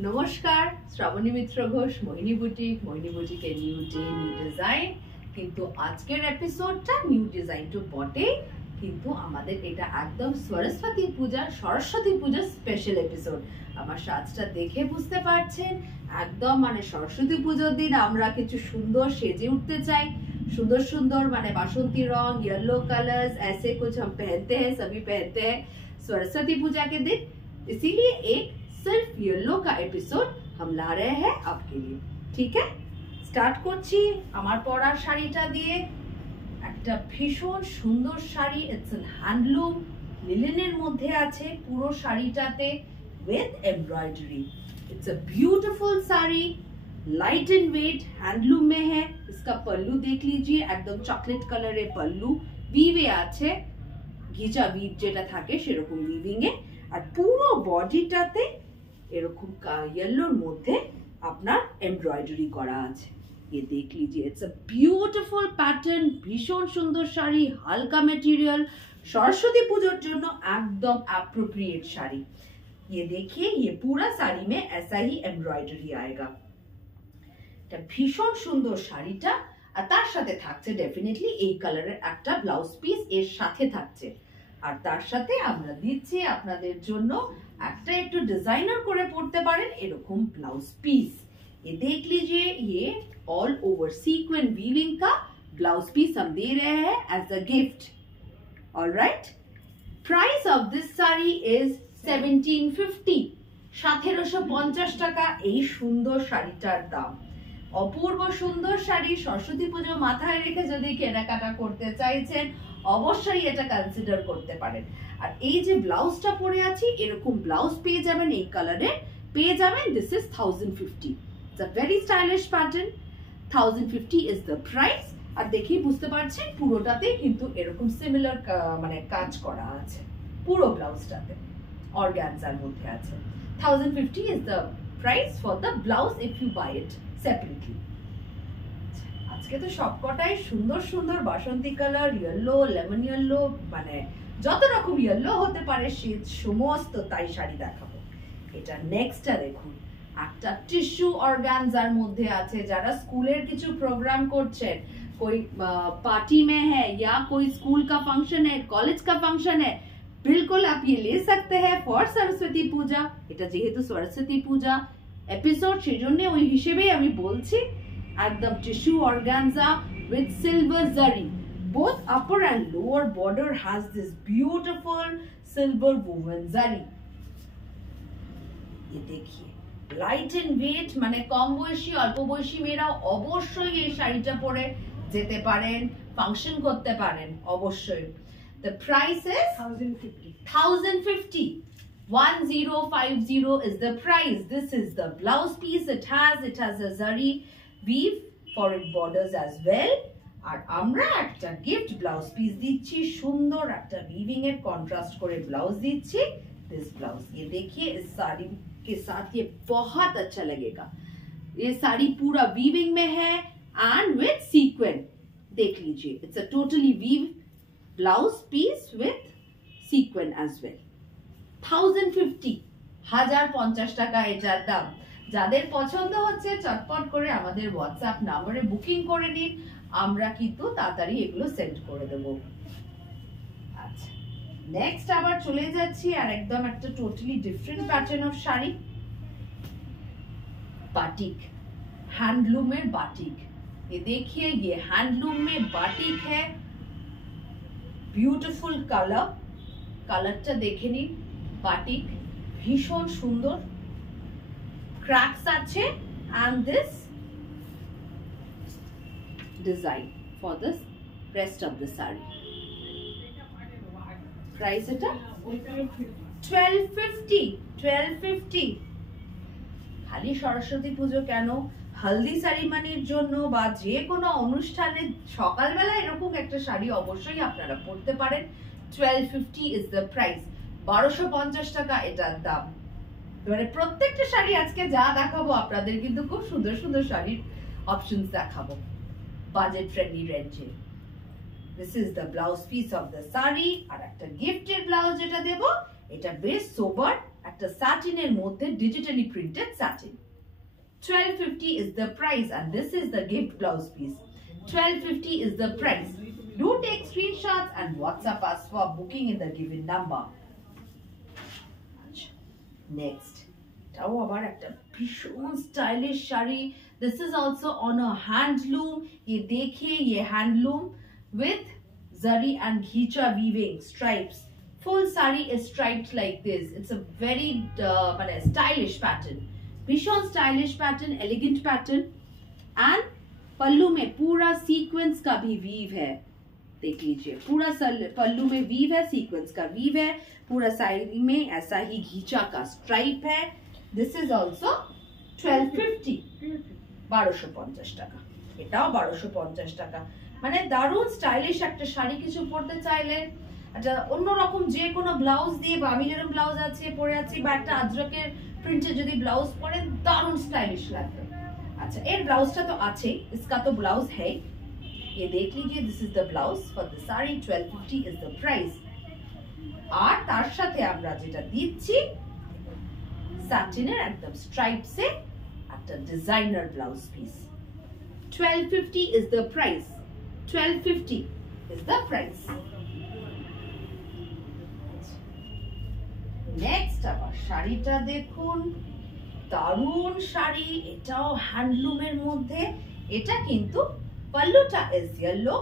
নমস্কার, শ্রাবণী মিত্র ঘোষ, মোহিনী বুটিকে new day new design. কিন্তু আজকের এপিসোডটা নিউ ডিজাইন তো বটে, কিন্তু আমাদের এটা একদম সরস্বতী পূজার স্পেশাল এপিসোড। আমার সাজটা দেখে বুঝতে পারছেন, একদম মানে সরস্বতী পুজোর দিন আমরা কিছু সুন্দর সেজে উঠতে চাই। सुंदर सुंदर माने बासंती रंग, येलो कलर्स, ऐसे कुछ हम पहनते हैं, सभी पहनते हैं सरस्वती पूजा के दिन। इसीलिए एक सिर्फ येलो का एपिसोड हम ला रहे हैं आपके लिए। ठीक है, स्टार्ट করছি আমার পরার শাড়িটা দিয়ে। একটা ভীষণ সুন্দর শাড়ি, ইটস এন হ্যান্ডলুম, লিনেনের মধ্যে আছে পুরো শাড়িটাতে with embroidery. It's a beautiful sari, light and weight, handloom में है। इसका पल्लू देख लीजिए, एकदम चॉकलेट कलर है पल्लू, वीवे आछे, घिचा वीव जेटा थाके सेरकम वीविंग है। और पूरो बॉडीटाते एरकम येलोर मध्य आपनार एमब्रॉयडरी करा आछे। ये देख लीजिए, इट्स अ ब्यूटीफुल पैटर्न, भीषण सुंदर शाड़ी, हल्का मटेरियल, सरस्वती पूजोर जोन्नो एकदम एप्रोप्रिएट शाड़ी। ये देखिए, ये पूरा साड़ी में ऐसा ही एमब्रॉयडरी आएगा। ভীষণ সুন্দর শাড়িটা, আর তার সাথে থাকছে ডেফিনেটলি এই কালারের একটা ব্লাউজ পিস এর সাথে থাকছে। আর তার সাথে আমরা দিচ্ছি আপনাদের জন্য একটা একটু ডিজাইনার করে পড়তে পারেন এরকম ব্লাউজ পিস। ये देख लीजिए, ये ऑल ओवर सीक्वेंस वीविंग का ब्लाउज पीस हम दे रहे हैं as a gift. Alright, price of this sari is 1750, 1750 টাকা এই সুন্দর শাড়িটার দাম। অপূর্ব সুন্দর শাড়ি, সরস্বতী পুজো মাথায় রেখে যদি কেনাকাটা করতে চাইছেন অবশ্যই এটা কনসিডার করতে পারেন। আর এই যে ব্লাউজটা পরে আছি, এরকম ব্লাউজ পেয়ে যাবেন এই কালারে, পেয়ে যাবেন। This is 1050, it's a very stylish pattern. 1050 is the price. আর দেখেই বুঝতে পারছেন পুরোটাতে কিন্তু এরকম সিমিলার মানে কাজ করা আছে পুরো ব্লাউজটাতে, অর্গানজার মধ্যে আছে। 1050 is the price for the blouse if you buy it separately. আজকে তো সবকটাই সুন্দর সুন্দর বাসন্তী কালার, ইয়েলো, লেমন ইয়েলো, মানে যত রকম ইয়েলো হতে পারে সে সমস্ত তাই শাড়ি দেখাবো। এটা নেক্সটটা দেখুন, একটা টিস্যু অর্গানজার মধ্যে আছে। যারা স্কুলের কিছু প্রোগ্রাম করছেন, कोई पार्टी में है या कोई स्कूल का फंक्शन है, कॉलेज का फंक्शन है, बिल्कुल आप ये ले सकते हैं फॉर सरस्वती पूजा। এটা যেহেতু সরস্বতী পূজা এপিসোড, সেজন্য ওই হিসেবেই আমি বলছি। একদম টিস্যু অর্গানজা উইথ সিলভার জারি, both upper and lower border has this beautiful silver woven zari। ये देखिए, লাইট এন্ড ওয়েট, মানে কম বয়সী অল্প বয়সী মেয়েরাও অবশ্যই এই শাড়িটা পরে যেতে পারেন, ফাংশন করতে পারেন অবশ্যই। The price is 1050. 1050 is the price. This is the blouse piece. It has a zari weave for it borders as well. আর আমরা একটা গিফট ব্লাউজ পিস দিচ্ছি, সুন্দর একটা উইভিং এর কন্ট্রাস্ট করে ব্লাউজ দিচ্ছি। दिस ब्लाउज ये देखिए, इस साड़ी के साथ ये बहुत अच्छा लगेगा। ये साड़ी पूरा वीविंग में है एंड विथ सीक्वेंस। देख लीजिए, it's a totally weave blouse piece with sequence as well. 1050, 1050 টাকা এটার দাম। যাদের পছন্দ হচ্ছে চটপট করে আমাদের হোয়াটসঅ্যাপ নম্বরে বুকিং করে নিন, আমরা কিন্তু তাড়াতাড়ি এগুলো সেন্ড করে দেব। আচ্ছা, নেক্সট আবার চলে যাচ্ছি আর একদম একটা totally different pattern of sari, batik, handloom में बाटिक। ये देखिए, ये हैंडलूम में बाटिक है। ब्यूटीफुल कलर, कलरটা দেখে নিন। বাটিক ভীষণ সুন্দর, ক্র্যাকস আছে and this design for this rest of the saree. Price এটা 1250। খালি সরস্বতী পুজো কেন, হলদি সেরিমনির জন্য বা যে কোনো অনুষ্ঠানে সকালবেলা এরকম একটা শাড়ি অবশ্যই আপনারা পরতে পারেন। 1250 is the price, 1250 টাকা এটার দাম। মানে প্রত্যেকটা শাড়ি আজকে যা দেখাবো আপনাদের কিন্তু খুব সুন্দর সুন্দর শাড়ির অপশনস দেখাবো বাজেট ফ্রেন্ডলি রেঞ্জে। This is the blouse piece of the saree। আর একটা গিফটের ব্লাউজ যেটা দেব, এটা বেশ সোবার, একটা স্যাটিনের মধ্যে digitally printed satin. 1250 is the price and this is the gift blouse piece. 1250 is the price. Do take screenshots and WhatsApp us for booking in the given number. Next, এটাও আবার একটা ভীষণ stylish sari. This is also on a handloom. ये देखिए ये handloom with zari and ghicha weaving stripes. Full sari is striped like this. It's a very stylish pattern. भीषण stylish pattern, elegant pattern and pallu में पूरा सीक्वेंस का भी weave है। देख लीजिए पूरा पल्लू में वीव है, सीक्वेंस का वीव है, पूरा साइड में ऐसा ही घीचा का स्ट्राइप है। दिस इज ऑल्सो 1250, 1250 টাকা। এটাও 1250 টাকা। মানে দারুণ স্টাইলিশ একটা শাড়ি কিছু পরতে চাইলে, একটা অন্যরকম যে কোনো ব্লাউজ দিয়ে, বা আমি যেরকম ব্লাউজ আছে পরে আছি, বা একটা আজরকের প্রিন্টে যদি ব্লাউজ পরে দারুণ স্টাইলিশ লাগবে। अच्छा এর ব্লাউজটা তো আছে, इसका तो ब्लाउज है, ये देख लीजिए। This is the blouse for the sari. 1250 is the price. আর তার সাথে আমরা যেটা দিচ্ছি স্যাটিনের একদম স্ট্রাইপসে একটা designer blouse piece. 1250 is the price. 1250 is the price. Next আবার শাড়িটা দেখুন, দারুণ শাড়ি। এটাও হ্যান্ডলুমের মধ্যে। এটা কিন্তু পাল্লুটা ইজ ইয়েলো।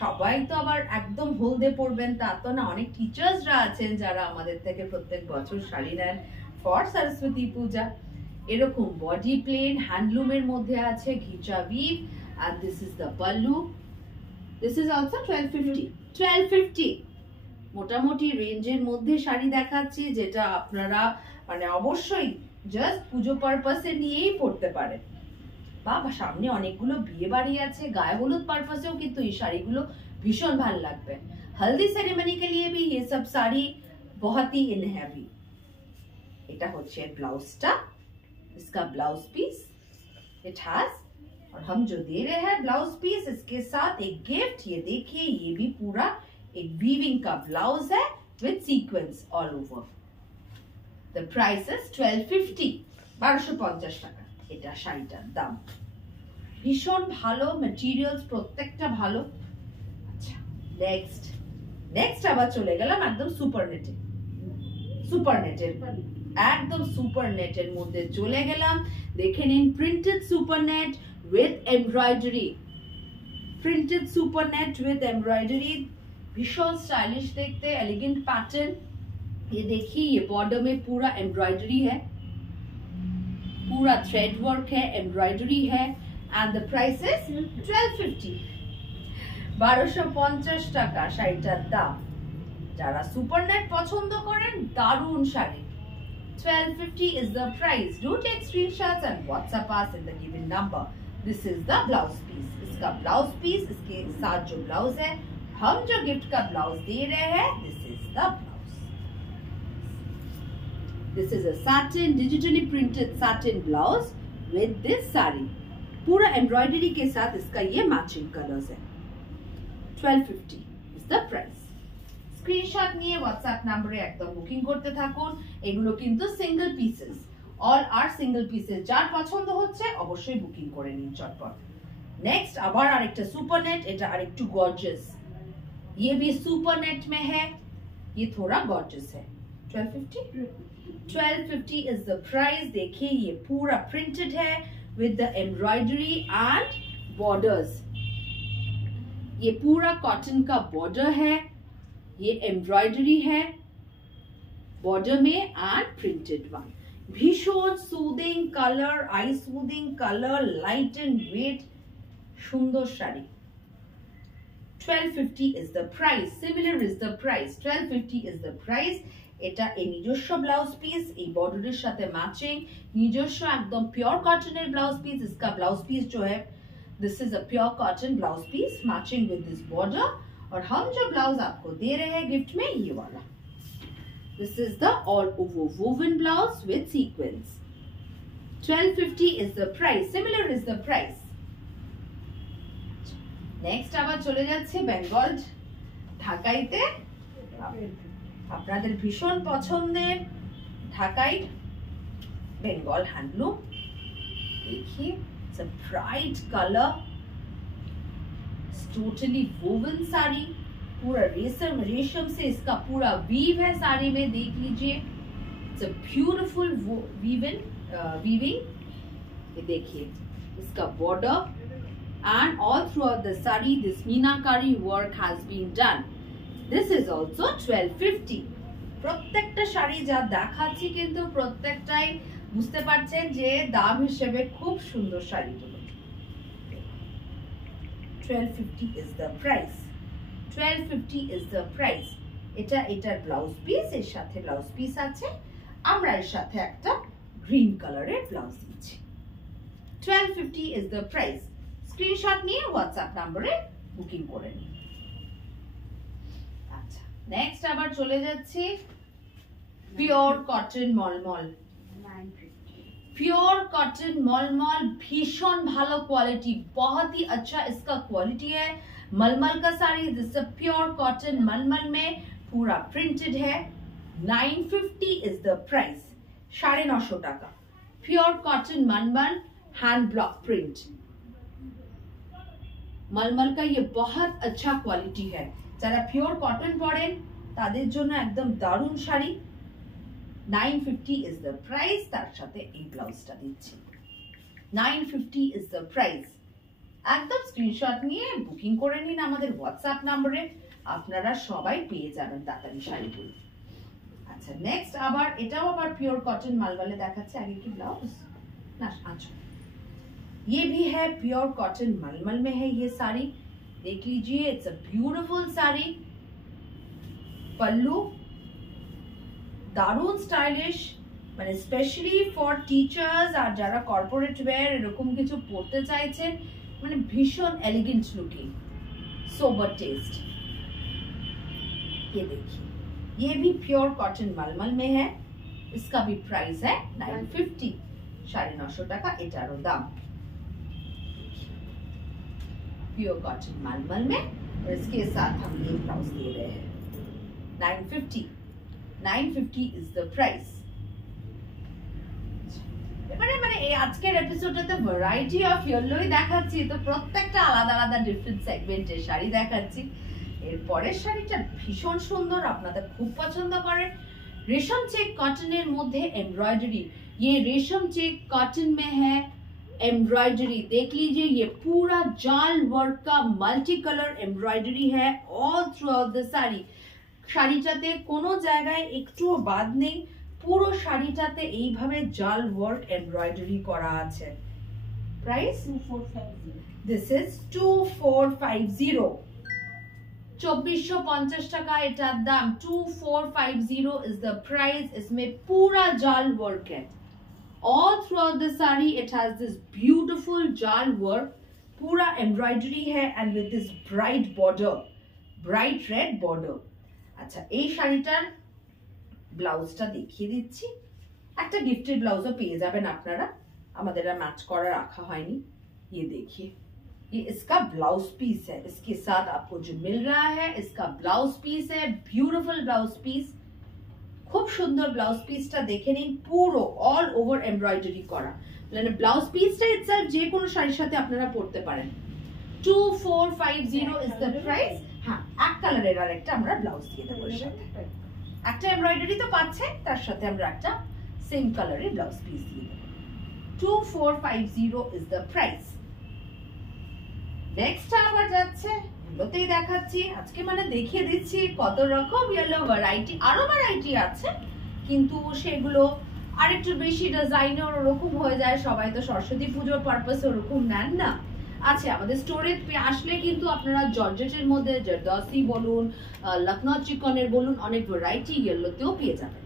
সবাই তো আবার একদম হলদে পরবেন তা তো না, অনেক টিচার্সরা আছেন যারা আমাদের থেকে প্রত্যেক বছর শাড়ি নেন ফর সরস্বতী পূজা। এরকম বডি প্লেন হ্যান্ডলুমের মধ্যে আছে, ঘিচা we've, and this is the pallu. This is also 1250. 1250 মোটামুটি রেঞ্জের মধ্যে শাড়ি দেখাচ্ছি, যেটা আপনারা মানে অবশ্যই জাস্ট পুজো পারপাসে নিয়েই পড়তে পারেন, বা সামনে অনেকগুলো বিয়ে বাড়ি আছে, গায়ে হলুদ পারপাসেও কিন্তু এই শাড়িগুলো ভীষণ ভালো লাগবে। हल्दी सेरेमनी के लिए भी ये सब साड़ी बहुत ही इन है अभी। এটা হচ্ছে ব্লাউজটা, इसका ब्लाउज पीस इट हैज, और हम जो दे रहे हैं ब्लाउज पीस इसके साथ एक गिफ्ट। ये देखिए ये भी पूरा एक वीविंग का ब्लाउज है with sequence all over. The price is 1250, 1250 টাকা এটা শাড়িটার দাম। ভীষণ ভালো ম্যাটেরিয়ালস, প্রত্যেকটা ভালো। আচ্ছা নেক্সট আবার চলে গেলাম একদম সুপার নেটের একদম সুপার নেটের মধ্যে চলে গেলাম। দেখে নিন printed super net with embroidery, printed super net with embroidery, भीषण स्टाइलिश देखते, एलिगेंट पैटर्न। ये देखिए ये बॉर्डर में पूरा एम्ब्रॉयडरी है, पूरा थ्रेड वर्क है, एम्ब्रॉयडरी है, एंड द प्राइस इज 1250, 1250 টাকা শাড়িটার দাম। যারা সুপার নেট পছন্দ করেন দারুণ sari. 1250 is the price. Do take screenshots and WhatsApp us in the given number. This is the blouse piece. इसका ब्लाउज पीस, इसके साथ जो ब्लाउज है, हम जो गिफ्ट का ब्लाउज दे रहे हैं, this is the blouse. This is a satin, digitally printed satin blouse with this saree. पूरा एम्ब्रॉयडरी के साथ इसका ये मैचिंग कलर्स है। 1250 is the price. স্ক্রিনশট নিয়ে হোয়াটসঅ্যাপ নম্বরে একদম বুকিং করতে থাকুন। এগুলো কিন্তু সিঙ্গেল পিসেস, অল আর সিঙ্গেল পিসেস। যার পছন্দ হচ্ছে অবশ্যই বুকিং করে নিন চটপট। नेक्स्ट আবার আরেকটা সুপার নেট, এটা আরেকটু গর্জিয়াস। ये भी सुपर नेट में है, ये थोड़ा गॉर्जियस है। 1250 is the price। देखिए ये पूरा प्रिंटेड है with the embroidery and borders। ये पूरा कॉटन का बॉर्डर है, ये एम्ब्रॉयडरी है बॉर्डर में एंड प्रिंटेड वन। भीषण soothing colour, eye soothing colour, light and weight, সুন্দর sari. 1250 is the price. Similar is the price. 1250 is the price. এটা এই নিজস্ব ব্লাউজ পিস, এই বর্ডারের সাথে ম্যাচিং, নিজস্ব একদম পিওর কটনের ব্লাউজ পিস। इसका ब्लाउज पीस जो है, this is a pure cotton blouse piece matching with this border. और हम जो ब्लाउज आपको दे रहे हैं गिफ्ट में, ये वाला, this is the all over woven blouse with sequence. 1250 is the price. Similar is the price. Next আবার চলে যাচ্ছে বেঙ্গল ঢাকাইতে। আপনাদের ভীষণ পছন্দের ঢাকাই বেঙ্গল হ্যান্ডলूम। देखिए it's a bright colour, totally woven sari, पूरा रेशम से इसका पूरा वीव है साड़ी में, देख लीजिए इट्स अ ब्यूटीफुल वीविंग। ये देखिए इसका border and all throughout the sari this meenakari work has been done. This is also 1250। প্রত্যেকটা শাড়ি যা দেখাচ্ছি কিন্তু প্রত্যেকটাই বুঝতে পারছেন যে দাম হিসেবে খুব সুন্দর শাড়িগুলো। 1250 is the price, 1250 is the price। এটার ব্লাউজ পিস, এর সাথে ব্লাউজ পিস আছে, আমরা এর সাথে একটা গ্রিন কালারের ব্লাউজ দিচ্ছি। 1250 is the price। স্ক্রিনশট নিয়ে হোয়াটসঅ্যাপ নম্বরে বুকিং করে নিন। আচ্ছা, নেক্সট আবার চলে যাচ্ছি পিওর কটন মলমল। प्योर कॉटन मलमल, भीषण भालो क्वालिटी, बहुत ही अच्छा इसका क्वालिटी है। मलमल का साड़ी, दिस प्योर कॉटन मलमल में पूरा प्रिंटेड है। 950 इज द प्राइस, 950 টাকা। प्योर कॉटन मलमल, हैंड ब्लॉक प्रिंट। मलमल का ये बहुत अच्छा क्वालिटी है, যারা प्योर कॉटन পরেন তাদের জন্য একদম দারুণ শাড়ি। 950 is the price, তার সাথে এই ব্লাউজটা দিচ্ছি। 950 is the price। একদম স্ক্রিনশট নিয়ে বুকিং করে নিন আমাদের হোয়াটসঅ্যাপ নম্বরে, আপনারা সবাই পেয়ে যাবেন তাড়াতাড়ি শাড়িগুলো। আচ্ছা, নেক্সট আবার এটাও আবার পিওর কটন মালবালে দেখাচ্ছে। আগে কি ব্লাউজ না, আচ্ছা ये भी है प्योर कॉटन मलमल में है ये साड़ी, देख लीजिए इट्स अ ब्यूटीफुल साड़ी। पल्लू দারুণ স্টাইলিশ, মানে স্পেশালি ফর টিচার্স আর যারা কর্পোরেট ওয়্যার এরকম কিছু পড়তে চাইছেন, মানে ভীষণ এলিগেন্ট লুকিং, सोबर टेस्ट। ये देखिए ये भी प्योर कॉटन मलमल में है, इसका भी प्राइस है 950, 950 টাকা এটারও দাম। प्योर कॉटन मलमल में, और इसके साथ हम ये ब्लाउज दे रहे हैं 950। 950 is the price। মানে এই আজকের এপিসোডটাতে ভ্যারাইটি অফ ইয়েলোই দেখাচ্ছি, তো প্রত্যেকটা আলাদা আলাদা ডিফারেন্ট সেগমেন্টের শাড়ি দেখাচ্ছি। এর পরের শাড়িটা ভীষণ সুন্দর, আপনাদের খুব পছন্দ করেন। रेशम चेक कॉटन मध्य एम्ब्रॉयडरी, ये रेशम चेक कॉटन में है एम्ब्रॉयडरी, देख लीजिए ये पूरा जाल वर्क का मल्टी कलर एम्ब्रॉयडरी है all throughout the sari. শাড়িটাতে কোনো জায়গায় একটুও বাদ নেই, পুরো শাড়িটাতে এইভাবে জাল ওয়ার্ক এমব্রয়ডারি করা আছে। প্রাইস 2450। দিস ইজ 2450, 2450 টাকা এটার দাম। 2450 इज द प्राइस। इसमें पूरा जाल वर्क है all throughout the saree, it has this beautiful jal work, पूरा एम्ब्रॉयडरी है and with this bright border, bright red border। আচ্ছা, এই শাড়িটার ব্লাউজটা দেখিয়ে দিচ্ছি। একটা গিফটেড ব্লাউজও পেয়ে যাবেন আপনারা, আমাদের ম্যাচ করা রাখা হয়নি। ये देखिए ये इसका ब्लाउज पीस है, इसके साथ आपको जो मिल रहा है इसका ब्लाउज पीस है, ब्यूटीफुल ब्लाउज पीस, খুব সুন্দর ব্লাউজ পিসটা দেখে নিন, পুরো অল ওভার এমব্রয়ডারি করা, মানে ব্লাউজ পিসটা ইটসেলফ যে কোনো শাড়ির সাথে আপনারা পরতে পারেন। 2450 ইজ দ্য প্রাইস। হ্যাঁ, এক কালারের আর একটা আমরা ব্লাউজ দিয়ে দেবো এর সাথে, একটা এমব্রয়ডারি তো পাচ্ছেন, তার সাথে আমরা একটা সেম কালারের ব্লাউজ পিস দিয়ে দেবো। 2450 ইজ দ্য প্রাইস। নেক্সট আবার যাচ্ছে এগুলোতেই দেখাচ্ছি আজকে, মানে দেখিয়ে দিচ্ছি কত রকম ইয়েলো ভ্যারাইটি, আরো ভ্যারাইটি আছে কিন্তু সেগুলো আরেকটু বেশি ডিজাইনার ওরকম হয়ে যায়, সবাই তো সরস্বতী পুজোর পারপাসে ওরকম নেন না। আচ্ছা, আমাদের স্টোরে আসলে কিন্তু আপনারা জর্জেটের মধ্যে জর্দসি বলুন, লখনৌ চিকনের বলুন, অনেক ভ্যারাইটি ইয়েলোতেও পেয়ে যাবেন।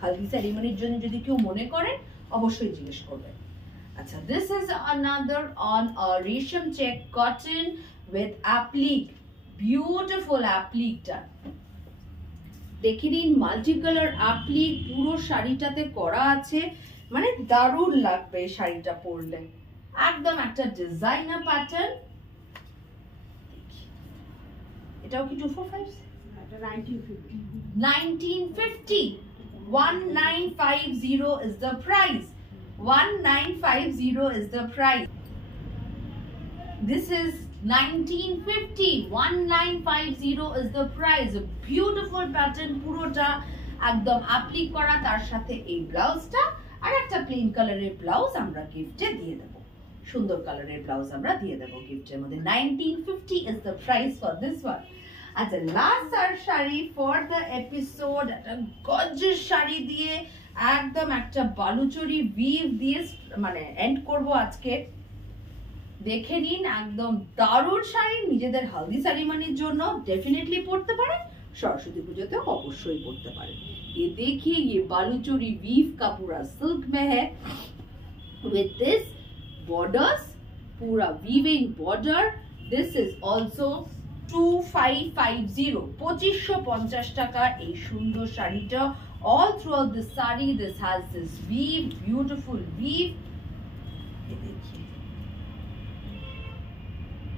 হালদি সেরিমনির জন্য যদি কেউ মনে করেন অবশ্যই জিজ্ঞেস করবেন। আচ্ছা, this is another on a resham check cotton with applique, beautiful applique done। দেখে নিন মাল্টি কালার অ্যাপ্লিক পুরো শাড়িটাতে করা আছে, মানে দারুণ লাগবে এই শাড়িটা পরলে, একদম একটা ডিজাইনার প্যাটার্ন। এটাও কি 245? 1950। 1950 is the price. 1950 is the price. This is 1950. 1950 is the price. A beautiful pattern, পুরোটা একদম অ্যাপ্লিক করা, তার সাথে এই ব্লাউজটা আর একটা প্লেন কালারের ব্লাউজ আমরা গিফটে দিয়ে দেব। সুন্দর কালারের ব্লাউজ আমরা দিয়ে দেব গিফটের মধ্যে। 1950 is the price for this one. আচ্ছা, লাস্ট আর শাড়ি ফর দ্য এপিসোড, একটা গর্জিয়াস শাড়ি দিয়ে একদম একটা বালুচরি উইভ দিয়ে মানে এন্ড করব আজকে। দেখে নিন, একদম দারুণ শাড়ি, নিজেদের হলদি সেরিমনির জন্য ডেফিনেটলি পরতে পারেন, সরস্বতী পুজোতে অবশ্যই পরতে পারেন। ये देखिए, ये बालूचोरी वीव का पूरा सिल्क में है with this borders, पूरा weaving border. This is also 2550, 2550 টাকা এই সুন্দর শাড়িটা। all throughout the saree this has this weave, beautiful weave। ये देखिए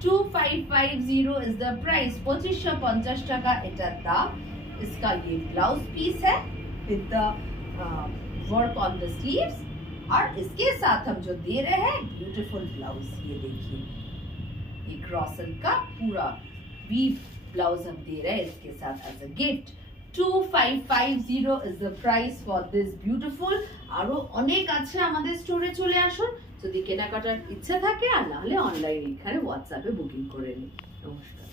2550 is the price, 2550 টাকা এটার দাম। इसका ये ब्लाउज पीस है with the work on the sleeves, और इसके साथ हम जो दे रहे हैं ब्यूटीफुल ब्लाउज। ये देखिए, ये क्रॉसल का पूरा वीव ब्लाउज हम दे रहे हैं इसके साथ as a gift. 2550 is the price for this beautiful। আরো অনেক আছে আমাদের স্টোরে, চলে আসুন যদি কেনাকাটার ইচ্ছা থাকে, আর না হলে অনলাইনে এখানে হোয়াটসঅ্যাপে বুকিং করে নিন। নমস্কার।